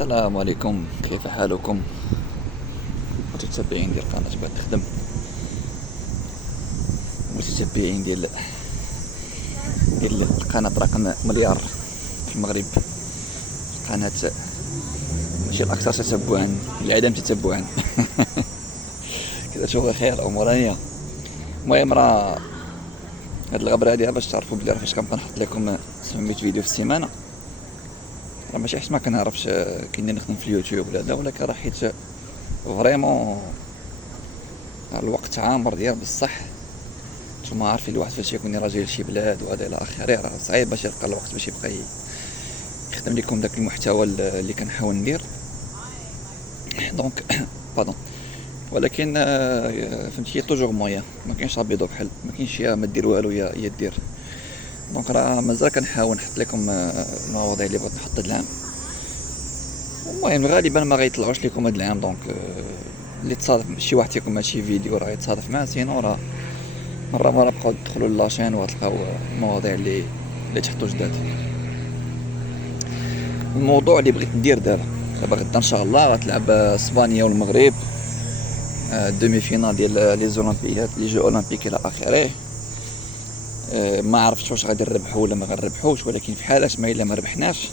السلام عليكم، كيف حالكم متتبعين ديال قناة بعد تخدم، متتبعين ديال القناة رقم مليار في المغرب، قناة ماشي الأكثر تتبعا، العدم تتبعا. كذا شوفوا خير الأمور هانية. المهم راه هاد الغبرة هادي باش تعرفوا بلي راه فاش كنبقى نحط لكم 700 فيديو في السيمانة، راه ماشي حيت ما كنعرفش كاين نخدم في اليوتيوب ولا لا، ولكن راه حيت فريمون الوقت عامر ديال بصح. نتوما عارفين الواحد فاش يكون راجل لشي بلاد وهذا الى اخره، راه صعيب باش يلقى الوقت باش يبقى يخدم لكم داك المحتوى اللي كنحاول ندير. دونك بادون، ولكن فهمتي توجور مويا، ما كاينش ابيض بحال، ما كاينش يا ما دير والو يا دير. دونك راه مازال كنحاول نحط لكم المواضيع اللي بغيت نحط هاد العام. المهم غالبا ما غيطلعوش لكم هاد العام، دونك اللي تصادف شي واحد تيكون مع شي فيديو راه يتصادف معاه، سينو راه مرة بقاو تدخلوا لاشين وغتلقاو المواضيع اللي تحطوا جداد. الموضوع اللي بغيت ندير دابا غدا ان شاء الله غتلعب اسبانيا والمغرب دومي فينال ديال لي زولمبياد لي جو اولمبيك الى اخره. ما عرفتش واش غادي نربحوا ولا ما غنربحوش، ولكن في حاله ما الا ما ربحناش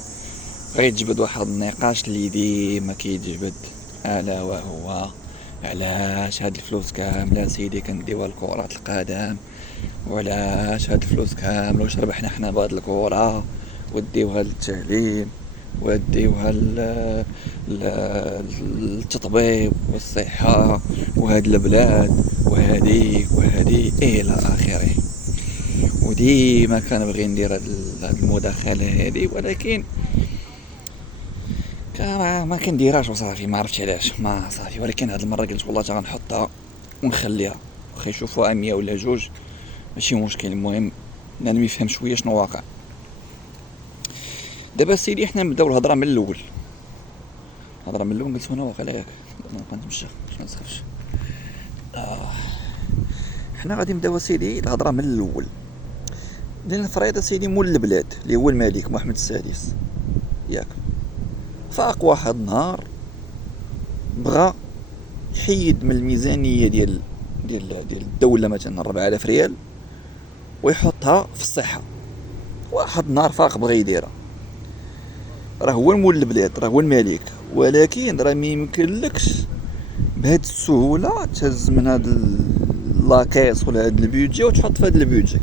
غيتجبد واحد النقاش اللي ديما كيتجبد، الا وهو علاش هاد الفلوس كامله سيدي كنديوها لكرة القدم، وعلاش هاد الفلوس كامله واش ربحنا حنا بهاد الكرة وديوها للتعليم وديوها للتطبيب والصحة وهاد البلاد وهادي الى اخره. وديما كنبغي ندير هاد المداخلة هادي، ولكن ما كنديرهاش وصافي، ما عرفتش علاش، ما صافي. ولكن هاد المره قلت والله تا غنحطها ونخليها، واخا يشوفوها 100 ولا جوج ماشي مشكل. المهم انا نفهم شويه شنو واقع. دابا سيدي حنا نبداو الهضره من الاول. قلت انا واقع ياك نبقى نتمشى باش ما نسخفش. حنا غادي نبداو سيدي الهضره من الاول. دينا الفريضه سيدي مول البلاد اللي هو الملك محمد السادس، ياك فاق واحد النهار بغى يحيد من الميزانيه ديال الدوله مثلا 4000 ريال ويحطها في الصحه. واحد النهار فاق بغى يديرها، راه هو مول البلاد، راه هو الملك، ولكن راه ما يمكنلكش بهاد السهوله تهز من هاد لاكيس ولا هاد البيدجي وتحط في هاد البيدجي.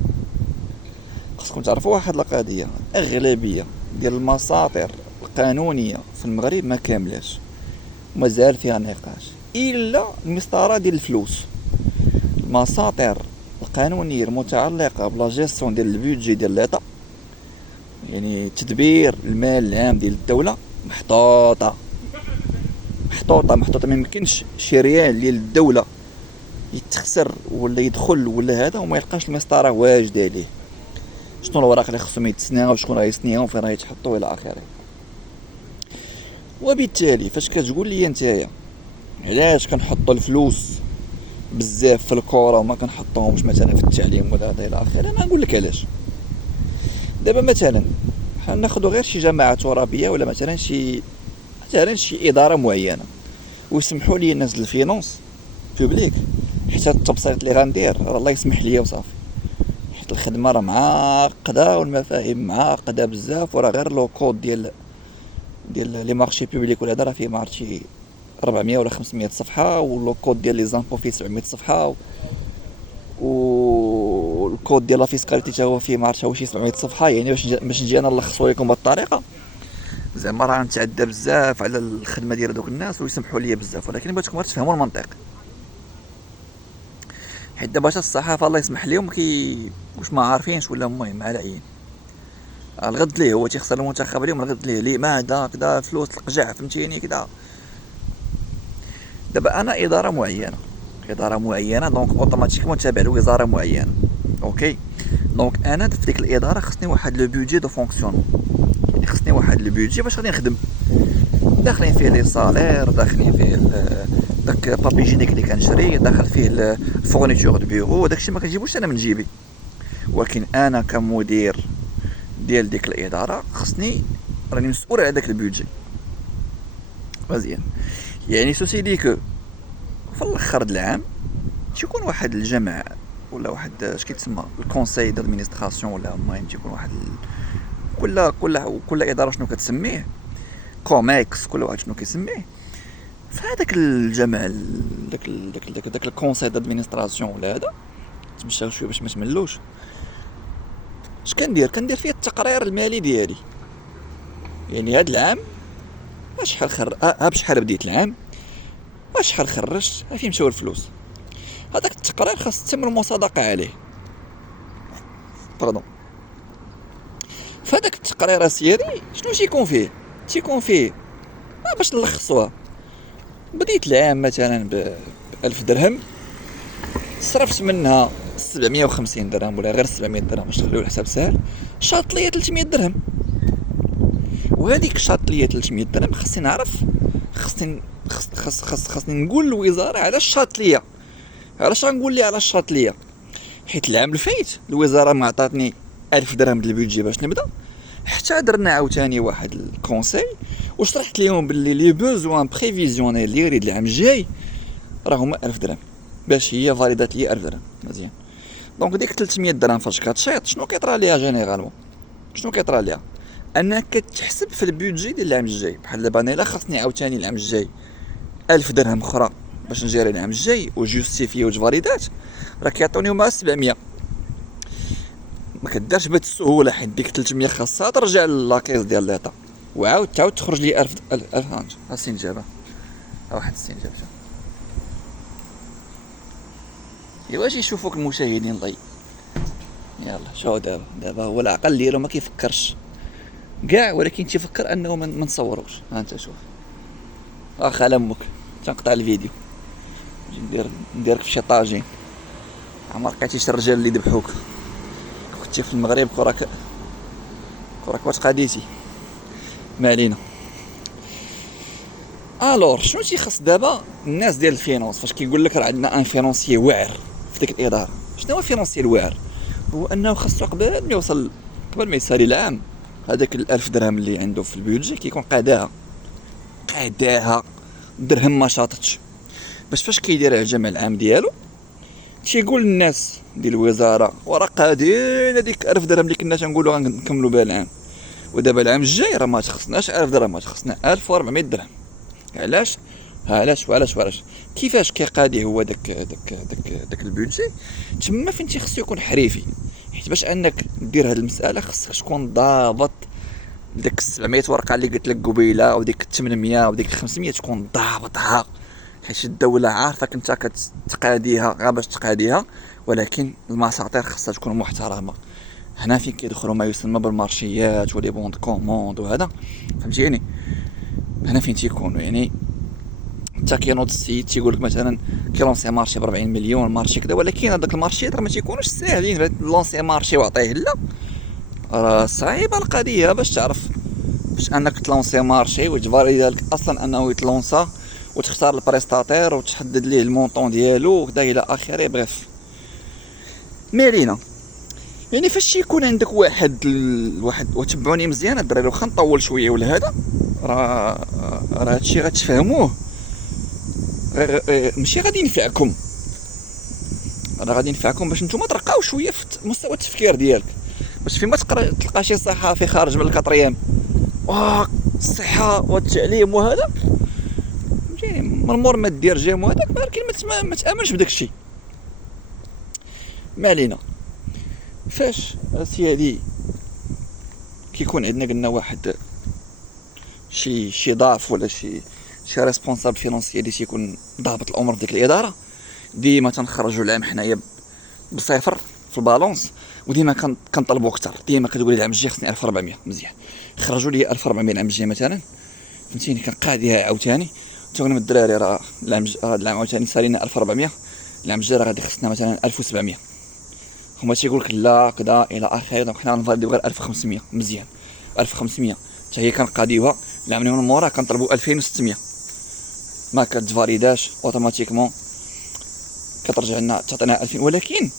خصكم تعرفوا واحد القضيه، الاغلبيه ديال المساطر القانونيه في المغرب ما كاملاش ومازال فيها نقاش، الا المسطره ديال الفلوس. المساطر القانونيه المتعلقه بلا جيستيون ديال البيدجي ديال ليطا، يعني تدبير المال العام ديال الدوله، محطوطه. ما يمكنش شي ريال ديال الدوله يتخسر ولا يدخل ولا هذا وما يلقاش المسطره واجده عليه، شنو الوراق اللي خصهم يتسناو، شكون راه يسنيهم، فين راه يتحطوا الى اخره. وبالتالي فاش كتقول لي نتايا علاش كنحطوا الفلوس بزاف في الكره وما كنحطوهمش مثلا في التعليم ولا هذا الى اخره، انا نقول لك علاش. دابا مثلا حنا ناخذ غير شي جماعه ترابيه ولا مثلا شي اداره معينه، ويسمحوا لي الناس الفينونس بوبليك، حتى التبسيط اللي غندير الله يسمح لي وصافي، حيت الخدمه راه معقده والمفاهيم معقده بزاف، وراه غير لو كود ديال لي مارشي بوبليك ولا هذا راه فيه ما عرفت شي 400 ولا 500 صفحه، ولو كود ديال لي زامبو فيه 700 صفحه، والكود ديال لا فيسكاليتي حتى هو فيه ما عرفتش شي 700 صفحه. يعني باش نجي انا نلخصو لكم بهذه الطريقه، زعما راه نتعدى بزاف على الخدمه ديال دوك الناس ويسمحوا لي بزاف، ولكن بغيتكم غير تفهموا المنطق. حيت دابا الصحافه الله يسمح لهم واش ما عارفينش ولا المهم على عين الغد ليه هو تيخسر المنتخب اليوم، الغد ليه ما هذا كذا فلوس القجع فهمتيني كذا. دابا انا اداره معينه دونك اوتوماتيكمون تابع لوزاره معينه، اوكي. دونك انا في ديك الاداره خصني واحد لو بودجي دو فونكسيون، يعني خصني واحد لو بودجي باش غادي نخدم، داخلين فيه لي صالير، داخلين فيه داك بابي جينيك اللي كنشري، داخل فيه الفورنيتور دو بيرو، داكشي ما كنجيبوش انا من جيبي. ولكن انا كمدير ديال ديك الاداره خصني راني مسؤول على داك البودجي. مزيان. يعني سوسي دي كو في الاخر د العام تيكون واحد الجمع ولا واحد اش كيتسمى الكونساي دادمينستراسيون، ولا المهم تيكون واحد كل اداره شنو كتسميه، كوميكس كل واحد شنو كيسميه. فهذاك الجمع داك الكونساي دادمينستراسيون ولا هذا تمشاو شويه باش ما تملوش. اش كندير فيه التقرير المالي ديالي، يعني هذا العام بشحال بديت العام، شحال خرجت، فين مشاو الفلوس. هذاك التقرير خاص تتم المصادقه عليه. باردون. فهذاك التقرير السيري شنو تيكون فيه باش نلخصوها. بديت العام مثلا ب1000 درهم، صرفت منها 750 درهم ولا غير 700 درهم باش تخليو الحساب ساهل، شاط ليا 300 درهم. وهذيك شاط ليا 300 درهم خاصني نعرف، خاصني نقول للوزاره علاش شاط ليا، علاش غنقول لي علاش شاط ليا. حيت العام الفايت الوزاره ما عطاتني 1000 درهم د البيدجي باش نبدا، حتى درنا عاوتاني واحد الكونساي وشرحت لهم باللي لي بوزوان بريفيزيونيل ديالي د العام الجاي راه هما 1000 درهم، باش هي فاليدات لي 1000 درهم. مزيان. دونك ديك 300 درهم فاش كتشيط شنو كيطرى ليها جينيرالمون؟ شنو كيطرى ليها؟ انك كتحسب في البيدجي ديال العام الجاي. بحال دابا انا الا خاصني عاوتاني العام الجاي 1000 درهم اخرى باش نجيري العام الجاي وجوستيفي وجفاليدات، راه كيعطوني مع 700. ما كدارش بهذه السهوله، حيت ديك 300 خاصها ترجع لاكيز ديال ليطا، وعاود تعاود تخرج لي 1000 السنجابه. واحد السنجاب ايوا اجي يشوفوك المشاهدين. طيب يلا شو دابا هو العقل ديالو ما كيفكرش كاع، ولكن تيفكر انه ما نصوروش. ها انت شوف، واخا لامك تنقطع الفيديو نديرك في شي طاجين. عمر لقيتي شي رجال اللي ذبحوك كنتي في المغرب كراك واش قاديتي. ما علينا. الور شنو تيخص دابا الناس ديال الفينونس فاش كيقول لك راه عندنا ان فينونسيي واعر في ديك الاداره؟ شنو هو الفينونسيي الواعر؟ هو انه خاصو قبل ما يسالي العام هذاك 1000 درهم اللي عنده في البيدجي كيكون قاداها درهم ما شاطتش، باش فاش كيدير الجمع العام ديالو تيقول للناس ديال الوزاره وراه قادين هذيك 1000 درهم اللي كنا تنقولوا غنكملوا بها العام، ودابا العام الجاي راه ما تخصناش 1000 درهم، ما تخصنا 1400 درهم. علاش كيفاش كيقادي هو داك البيدجي تما فين تيخصو يكون حريفي. حيت باش انك دير هذه المساله خصك تكون ضابط ديك 700 ورقه اللي قلت لك قبيله، او ديك 800 او ديك 500 تكون ضابطها، حيت الدوله عارفك انت كتقاديها غير باش تقاديها، ولكن المساطير خصها تكون محترمه. هنا فين كيدخلوا ما يسمى بالمارشيات ولي بوند كوموند وهذا، فهمتيني؟ هنا فين تيكونوا يعني حتى كينوض السيد تيقول لك مثلا كيلونسي مارشي ب 40 مليون مارشي كذا، ولكن هذاك المارشيات راه ما تيكونوش ساهلين. لونسي مارشي وعطيه لا، راه صعيبه القضيه باش تعرف باش انك تلونسي مارشي وتفاليدي ديالك اصلا انه يتلونسا، وتختار البريستاتير وتحدد ليه المونطون ديالو وكذا الى اخره. بغيف مالينا. يعني فاش يكون عندك واحد وتبعوني مزيان الدراري واخا نطول شويه ولا هذا، راه هادشي غتفهموه، ماشي غادي ينفعكم، راه غادي ينفعكم باش نتوما ترقاو شويه في مستوى التفكير ديالك، باش فيما تلقى شي صحافي خارج من الكاتريام الصحه والتعليم وهذا من مور ما دير جيم وهذاك ما تامنش بداك الشيء. ما علينا. فاش سيدي كيكون عندنا قلنا واحد شي ضعف ولا شي ريسبونسابل فينانسيي اللي تيكون ضابط الامور في ديك الاداره، ديما تنخرجوا العام حنايا بصفر في البالونس، وديما كنطلبوا اكثر. ديما كتقول لي العام الجاي خصني 1400. مزيان، خرجوا لي 1400 العام الجاي مثلا، فهمتيني؟ كنقاديها عاوتاني تقول لهم الدراري راه العام عاوتاني سالينا 1400، العام الجاي راه غادي خصنا مثلا 1700. هما تيقول لك لا كذا الى اخره، دونك حنا غنفاليديو غير 1500. مزيان، 1500 حتى هي كنقاديوها. العام من مورا كنطلبوا 2600، ما كتفاليداش اوتوماتيكمون كترجع لنا تعطينا 2000. ولكن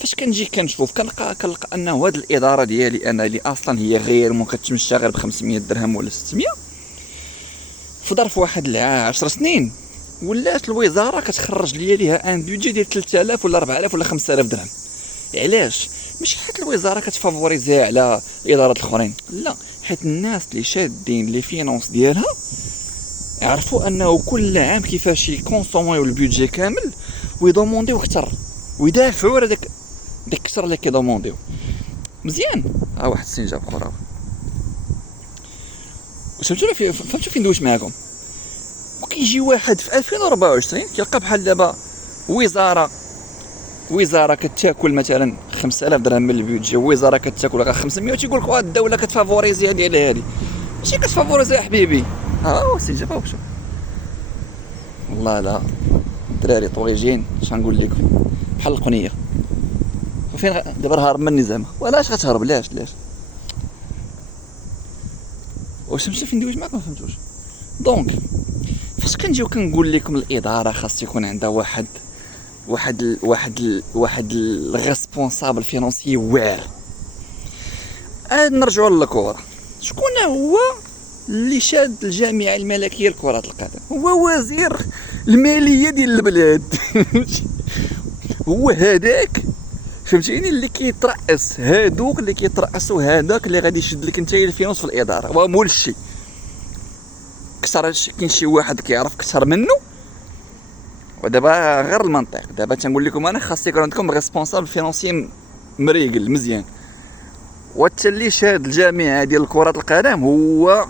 فاش كنجي كنشوف كنلقى انه هاد الاداره ديالي انا اللي اصلا هي غير ممكن تمشى غير ب 500 درهم ولا 600، في ظرف واحد 10 سنين ولات الوزاره كتخرج ليها ان بيدجي ديال 3000 ولا 4000 ولا 5000 درهم. علاش؟ ماشي حيت الوزاره كتفافوريزي على الادارات الاخرين، لا، حيت الناس اللي شادين لي فينونس ديالها عرفوا انه كل عام كيفاش يكونسوميو البيدجي كامل ويدومونديو اكثر ويدافعوا على داك الكثر اللي كيدومونديو. مزيان. واحد السنجاب اخر فهمتوا فين ندوش معاكم. وكيجي واحد في 2024 كيلقى بحال دابا وزاره كتاكل مثلا 5000 درهم من البيدجي، وزاره كتاكل غير 500، وتيقول لك الدوله كتفافوريزي هذه ماشي كتفافوريزي يا حبيبي. هو سيجي وشوف. والله لا الدراري طويجين، اش غنقول لكم، بحال القنيه. فين دابا هارب مني زعما، وعلاش غتهرب؟ لاش واش فهمتوا فين ندويش معاكم؟ فهمتوش؟ دونك فاش كنجيو كنقول لكم الاداره خاص يكون عندها واحد الريسبونسابل فينانسي واعر. نرجعوا للكره. شكون هو اللي شاد الجامعه الملكيه لكره القدم؟ هو وزير الماليه ديال البلاد. هو هذاك، فهمتيني، اللي كيترأس هادوك اللي كيترأسوا هذاك اللي غادي يشد لك نتايا الفينونس في الاداره. هو مول الشيء كثر، كاين شي واحد كيعرف كثر منه. ودابا غير المنطق، دابا تنقول لكم انا خاص يكون عندكم ريسبونسابل فينانسي مريقل مزيان. وحتى اللي شاد الجامعه ديال كره القدم هو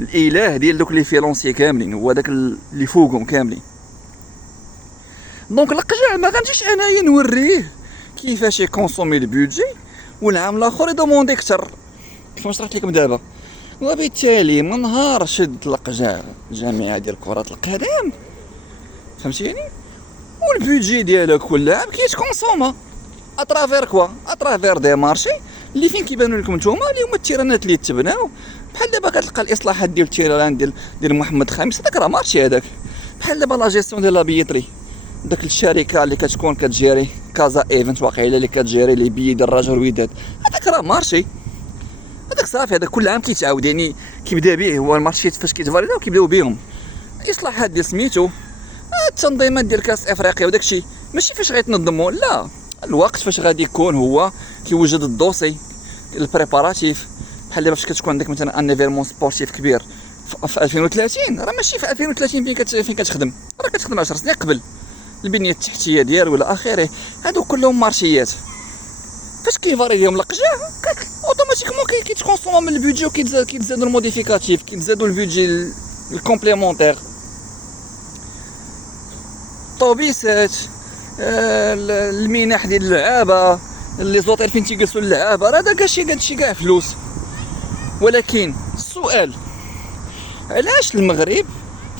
الاله ديال دوك لي فينانسي كاملين، هو داك اللي فوقهم كاملين. دونك القجع ما غنجيش انايا نوريه كيفاش يكونسومي البيدجي والعام الاخر يدوموندي اكثر كيف ما شرحت لكم دابا. وبالتالي من نهار شد القجع الجامعه ديال كره القدم، فهمتيني، والبيدجي ديالك كل عام كيتكونسوما اترافير كوا، اترافير دي مارشي اللي فين كيبانوا لكم نتوما، اللي هما التيرانات اللي تبناو. بحال دابا كتلقى الاصلاحات ديال التيران ديال محمد خامس، هذاك راه مارشي هذاك. بحال دابا لا جيستيون ديال لا بيتري، داك الشركه اللي كتكون كتجيري كازا ايفنت واقيلا اللي كتجيري لي بي ديال الرجل والوداد، هذاك راه مارشي. هذاك صافي، هذاك كل عام كيتعاود، يعني كيبدا به هو المارشي فاش كيتفاليداو كيبداو بهم الاصلاحات ديال سميتو التنظيمات ديال كاس افريقيا وداكشي. ماشي فاش غيتنظموا، لا، الوقت فاش غادي يكون هو كيوجد الدوسي البريباراتيف. بحال دابا فاش كتكون عندك مثلا ان ايفيرمون سبورتيف كبير في 2030، راه ماشي في 2030 فين كتخدم، راه كتخدم 10 سنين قبل، البنيه التحتيه ديال ولا اخره. هادو كلهم مارشيات. فاش كيفاريهم القجع اوتوماتيكمون كيتكونسومو من البيدجي، وكيتزادوا الموديفيكاتيف، كيتزادوا البيدجي الكومبليمونتير، الطوبيسات، المنح ديال اللعابه، لي زوطيل فين تيجلسوا اللعابه، راه داك هادشي كاع فلوس. ولكن السؤال، علاش المغرب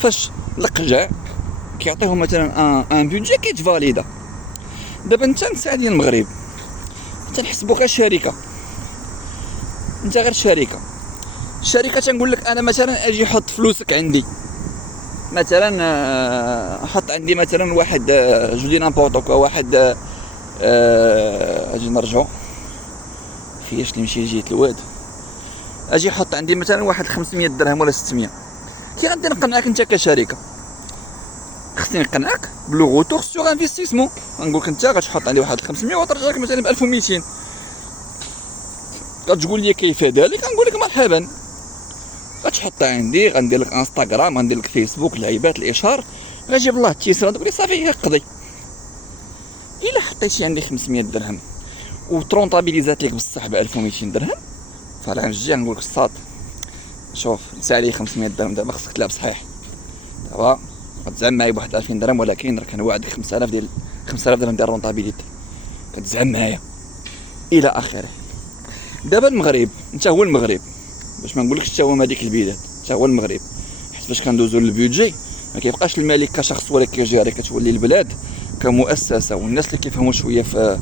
فاش القجع كيعطيهم مثلا ان بيدجي كيتفاليدا؟ دابا انت ديال المغرب تنحسبوك غير شركه، انت غير شركه تنقول لك انا مثلا اجي حط فلوسك عندي، مثلا حط عندي مثلا واحد جودي نامبورطو واحد اجي نرجعو فياش اللي مشي جيت الواد، اجي حط عندي مثلا واحد 500 درهم ولا 600. كي غادي نقنعك انت كشركه؟ خصني نقنعك بلو غوتور سور انفستيسمون. غنقول لك انت غتحط عندي واحد 500 وترجع لك مثلا ب 1200. غتقول لي كيف ذلك؟ غنقول لك مرحبا، غتحط عندي، غندير لك انستغرام، غندير لك فيسبوك، العيبات، الاشهار، غيجيب الله التيسير، تقول لي صافي قضي. الا حطيتي عندي 500 درهم وترونطابيليزات لك بصح ب 1200 درهم، فغنجي نقول لك الصاد شوف نسى عليه 500 درهم، دابا خصك تلعب صحيح، دابا غتزعم معايا بواحد 2000 درهم، ولكن راه كنوعدك 5000 درهم ديال رونطابيليتي، كتزعم معايا الى اخره. دابا المغرب، انت هو المغرب، باش ما نقولكش حتى هو هذيك البلاد، حتى هو المغرب، حيت فاش كندوزو للبيدجي ما كيبقاش الملك كشخص ولا كيجاري، كتولي البلاد كمؤسسه، والناس اللي كيفهموا شويه في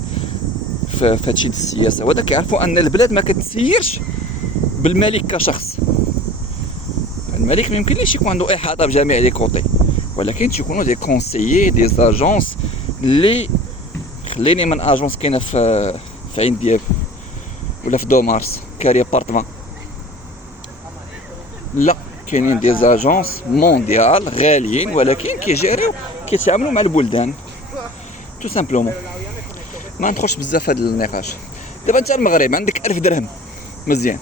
هادشي ديال السياسه وهذا كيعرفوا ان البلاد ما كتسيرش بالملك كشخص. الملك ما يمكنليش يكون عنده احاطه بجميع لي كوطي، ولكن تيكونوا دي كونسيي دي زاجونس اللي خليني من اجونس كاينه في عين دياب ولا في دو مارس كاري ابارتمان، لا كاينين دي زاجونس مونديال غاليين ولكن كيجيريو كيتعاملوا مع البلدان تو سامبلومون. ما ندخلش بزاف هذا النقاش. دابا انت المغرب عندك 1000 درهم مزيان،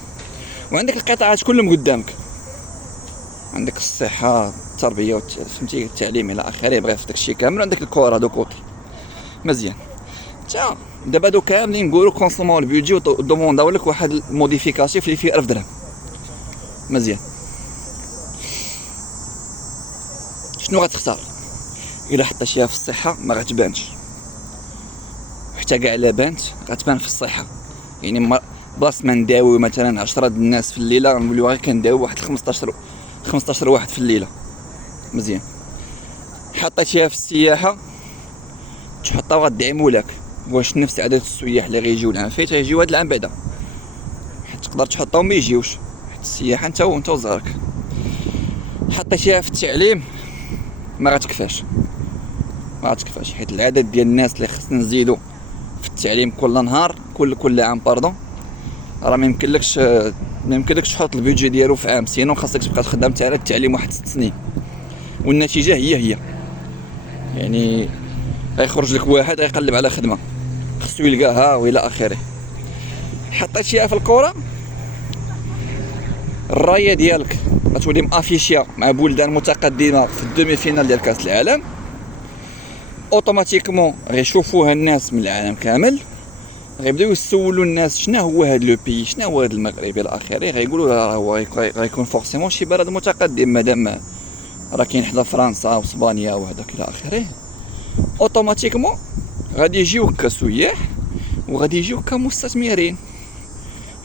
وعندك القطاعات كلهم قدامك، عندك الصحه التربيه فهمتي التعليم الى اخره، بغا في داكشي كامل، وعندك الكره دو كوتي مزيان. انت دابا دو كاملين نقولوا كونسومون البيدجي ودومونداو لك واحد الموديفيكاسيون اللي فيه 1000 درهم مزيان. شنو غتختار؟ الا حطيتيها في الصحه ما غتبانش، حتى كاع لا بانت غتبان في الصحه. يعني بلاص ما نداوي مثلا 10 د الناس في الليله غنوليو غير كنداوي واحد 15 واحد في الليله مزيان. حطيتيها في السياحه تحطها غدعموا لك، واش نفس عدد السياح اللي غيجيو العام فايت غيجيو هاد العام بعدا، حيت تقدر تحطهم ما يجيوش، حيت السياحه انت وزارك. حطيتيها في التعليم ما غتكفاش حيت العدد ديال الناس اللي خصنا نزيدو في التعليم كل نهار كل عام باردون، راه ما يمكنلكش تحط البيدجي ديالو في عام، سينو خاصك تبقى تخدم على التعليم واحد 6 سنين، والنتيجه هي يعني غيخرج لك واحد غيقلب على خدمه خصو يلقاها والى اخره. حطيتيها في الكره، الرايه ديالك غتولي مافيشيا مع بلدان متقدمه في الدومي فينال ديال كاس العالم، اوتوماتيكمون غيشوفوها الناس من العالم كامل، غيبداو يسولوا الناس شنو هو هذا لو بي، شنو هو هذا المغرب الى اخره، غيقولوا راه هو غيكون فورسيمون شي بلد متقدم مادام راه كاين حدا فرنسا واسبانيا وهذاك الى اخره. اوتوماتيكمون غادي يجيوك كسياح وغادي يجيوك كمستثمرين.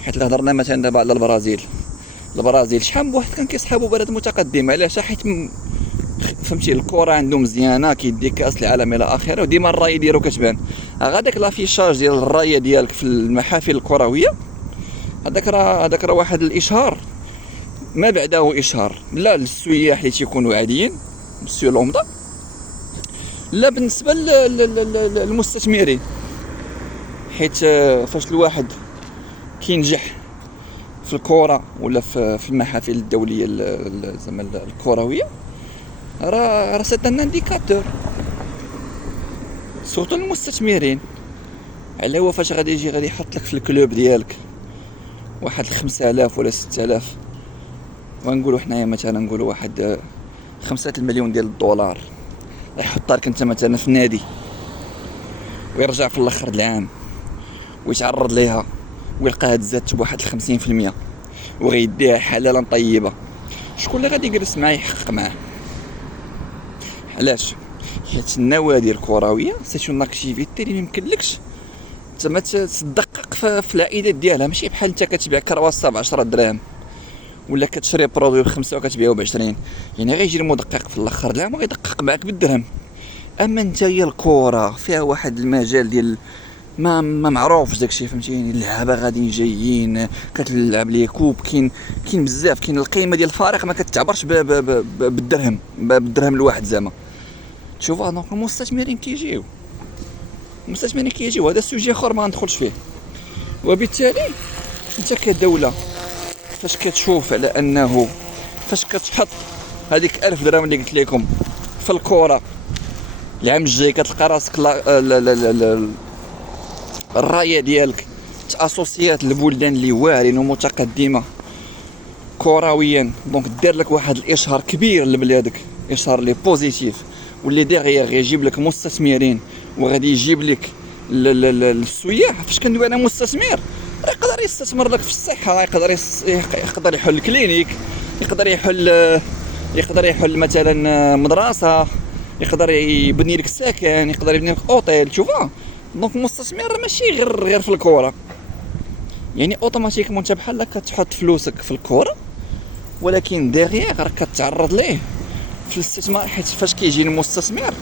حيت هضرنا مثلا دابا على البرازيل شحال من واحد كان كيسحبوا بلد متقدم، علاش؟ حيت فهمتي الكره عندهم مزيانه، كيدي كاس العالم الى اخره، وديما الرايه ديالو كتبان. هذاك لافيشاج ديال الرايه ديالك في المحافل الكرويه، هذاك راه واحد الاشهار ما بعده اشهار، لا للسياح اللي تيكونوا عاديين مسيو لومدا، لا بالنسبه للمستثمرين. حيت فاش الواحد كينجح في الكره ولا في المحافل الدوليه زعما الكرويه، راه سي ان انديكاتور سورتو المستثمرين. على هو فاش غادي يحط لك في الكلوب ديالك واحد 5000 ولا 6000، ونقولوا حنايا مثلا نقولوا واحد 5 مليون ديال الدولار، يحطها لك انت مثلا في نادي، ويرجع في الاخر العام ويتعرض ليها ويلقاها تزادت بواحد 50% وغيديها حلالا طيبه، شكون اللي غادي يجلس معاه يحقق معاه؟ علاش؟ حيت النوادي الكرويه سيتو ناكتيفيتي اللي ميمكنلكش تما تدقق في العائدات ديالها، ماشي بحال انت كتبيع كرواسه ب 10 دراهم ولا كتشري برودوي ب5 وكتبيعو ب20، يعني غيجي المدقق في الاخر العام وغيدقق معاك بالدرهم. اما انت هي الكره فيها واحد المجال ديال ما معروفش داكشي، فهمتيني؟ اللعابه غاديين جايين كتلعب لي كوب، كاين بزاف، كاين القيمه ديال الفريق ما كتعبرش بالدرهم الواحد زعما. شوفوا دونك المستثمرين كيجيو هذا السوجي اخر ما ندخلش فيه. وبالتالي انت كدوله فاش كتشوف على انه فاش كتحط هذيك 1000 درهم اللي قلت لكم في الكره العام الجاي، كتلقى راسك الرايه ديالك تاسوسيات البلدان اللي واعرين ومتقدمه كرويا، دونك دير لك واحد الاشهار كبير لبلادك، اشهار لي بوزيتيف، واللي داغيغ يجيب لك مستثمرين وغادي يجيب لك السياح. فاش كندوي انا مستثمر يقدر يستثمر لك في الصحه، يقدر يحل كلينيك، يقدر يحل مثلا مدرسه، يقدر يبني لك سكن، يقدر يبني لك اوتيل. شوفوا دونك المستثمر ماشي غير في الكره، يعني اوتوماتيكمون انت بحال كتحط فلوسك في الكره، ولكن داغيغ راك كتعرض ليه في الاستثمار. حيت فاش كيجي المستثمر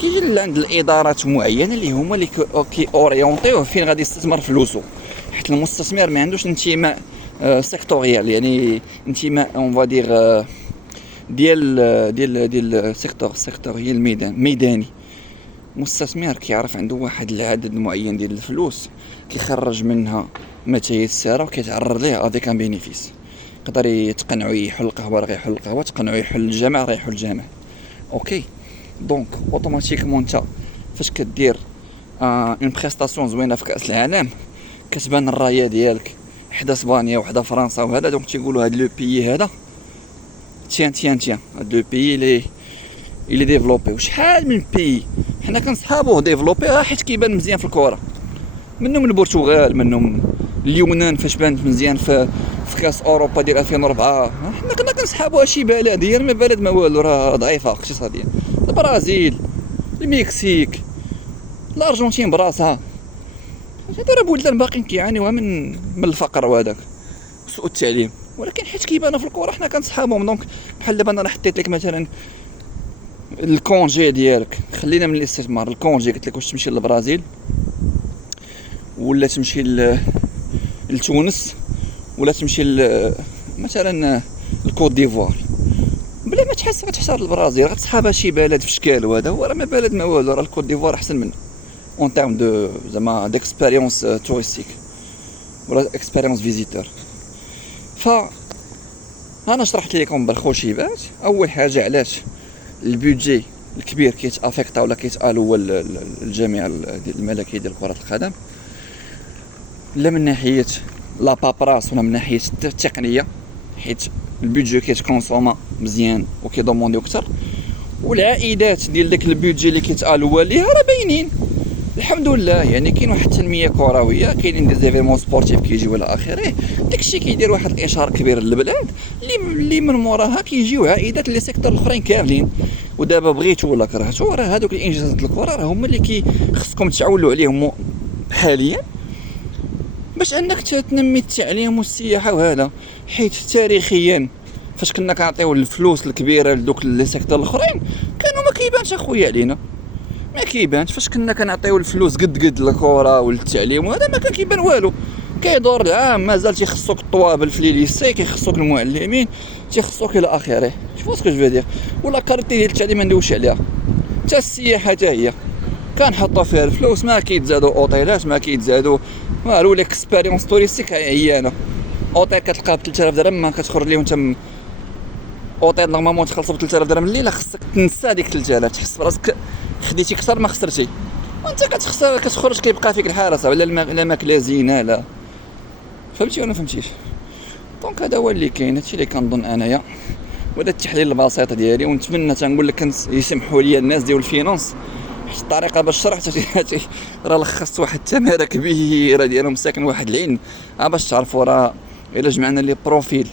كيجي عند الادارات معينه اللي هما اللي كي اورينتيوه فين غادي يستثمر فلوسه. حيت المستثمر ما عندوش انتماء سيكتوريال، يعني انتماء اون فادير ديال سيكتور هي ميداني. مستثمر كيعرف عنده واحد العدد معين ديال الفلوس كيخرج منها ما تيسر وكيتعرض ليه افيك ان بينيفيس. يقدر يتقنعوا يحل القهوه راه يحل القهوه، تقنعوا يحل الجامع راه يحل الجامع. اوكي دونك اوتوماتيكمون انت فاش كدير اون بريستاسيون زوينه في كاس العالم كتبان الرايه ديالك حدا اسبانيا وحدا فرنسا وهذا، دونك تيقولوا هاد لو بيي هذا تيان هاد لو بيي اللي ديفلوبي. وشحال من بيي حنا كنصحابوه ديفلوبي حيت كيبان مزيان في الكره، منهم البرتغال، منهم اليونان فاش بانت مزيان في كاس اوروبا ديال 2004. حنا كنا كنسحابوها شي بلد هي ما بلد ما والو، راه ضعيفه اقتصاديا. البرازيل، المكسيك، الارجنتين براسها، هادو راه بلدان باقيين كيعانيوها من الفقر وهذاك سوء التعليم، ولكن حيت كيبانوا في الكره حنا كنسحابهم. دونك بحال دابا انا حطيت لك مثلا الكونجي ديالك، خلينا من الاستثمار، الكونجي قلت لك واش تمشي للبرازيل ولا تمشي لتونس ولا تمشي مثلا الكوت ديفوار، بلا ما غتحتار البرازيل غتسحابها شي بلد في شكال، وهذا هو راه ما بلد ما والو، راه الكوت ديفوار احسن منه اون تيرم دو زعما ديكسبيريونس توريستيك ولا اكسبيريونس فيزيتور. ف انا شرحت لكم بالخوشيبات اول حاجه علاش البودجي الكبير كيتافيكتا ولا كيتالو هو الجامعه الملكيه ديال كره القدم، لا من ناحيه لا بابراس ولا من ناحيه التقنيه، حيت البودجي كيتكونسوما مزيان وكيدومونديو اكثر، والعائدات ديال داك البودجي اللي كيتالو ليها راه باينين الحمد لله. يعني كاين واحد التنميه كرويه، كاينين دي زيفيرمون سبورتيف كيجيو الى اخره، داكشي كيدير واحد الاشاره كبير للبلاد اللي من موراها كيجيو عائدات لي سيكتور الاخرين كاملين. ودابا بغيتو ولا كرهتو راه هادوك الانجازات الكره راه هما اللي خصكم تعولوا عليهم حاليا باش انك تنمي التعليم والسياحه وهذا. حيت تاريخيا فاش كنا كنعطيو الفلوس الكبيره لدوك لي سيكتور الاخرين كانوا ما كيبانش اخويا علينا، ما كيبانش. فاش كنا كنعطيو الفلوس قد للكره والتعليم وهذا ما كان كيبان والو. كيدور العام مازال تيخصوك الطوابل في ليليسي، كيخصوك المعلمين، تيخصوك الى اخره. شوف سكو جو فو دير. ولا كارتي ديال التعليم ما ندويش عليها، حتى السياحه حتى هي كنحطوا فيها الفلوس، ما كيتزادوا اوطيلات، ما كيتزادوا والو. ليكسبيريونس توريستيك هي انا اوطيل كتلقى ب 3000 درهم ما كتخرج ليه وانت اوطيل نورمالمون تخلصو ب 3000 درهم الليله، خصك تنسى ديك 3000، تحس براسك خديتي اكثر ما خسرتي، وانت كتخسر كتخرج كيبقى فيك الحراسه ولا الماكله زينه. لا فهمتي ولا فهمتيش؟ دونك هذا هو اللي كاين، هادشي اللي كنظن انايا، وهذا التحليل البسيط ديالي. ونتمنى تنقول لك يسمحوا لي الناس ديال الفينانس، حيت الطريقه باش شرحت راه لخصت واحد التماره كبيره ديالهم ساكن واحد العين باش تعرفوا. راه الا جمعنا لي بروفيل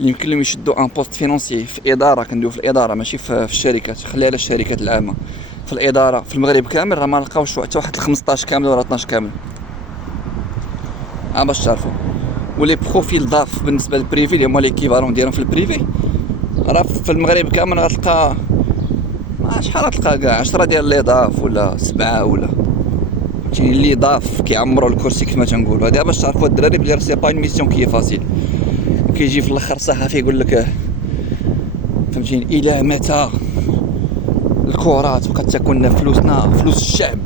اللي يمكن لهم يشدوا ان بوست فينانسي في اداره، كندوي في الاداره ماشي في الشركات، خليها على الشركات العامه، في الاداره في المغرب كامل راه ما لقاوش حتى واحد 15 كامل ولا 12 كامل باش تعرفوا. ولي بروفيل ضاف بالنسبه للبريفي اللي هما ليكيفالون ديالهم في البريفي راه في المغرب كامل غتلقى شحال غتلقى كاع 10 ديال لي ضاف ولا 7 ولا فهمتيني اللي ضاف كيعمروا الكرسي كما تنقولوا. هذا باش تعرفوا الدراري بلي راه سي با ميسيون كي فاسيل. كيجي في الاخر صحفي يقول لك فهمتيني الى متى الكره تبقى تكون فلوسنا فلوس الشعب،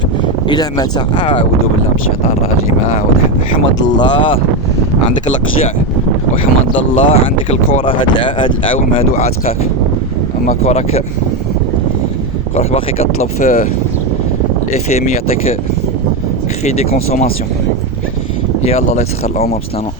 الى متى؟ اعوذ بالله من الشيطان الرجيم. حمد الله عندك القجع، وحمد الله عندك الكره هاد العوام هادو عاتقاك. اما كرك باقي كطلب في الاف ام يعطيك خي دي كونسوماسيون. يلا الله يسخر الامور بسلامه.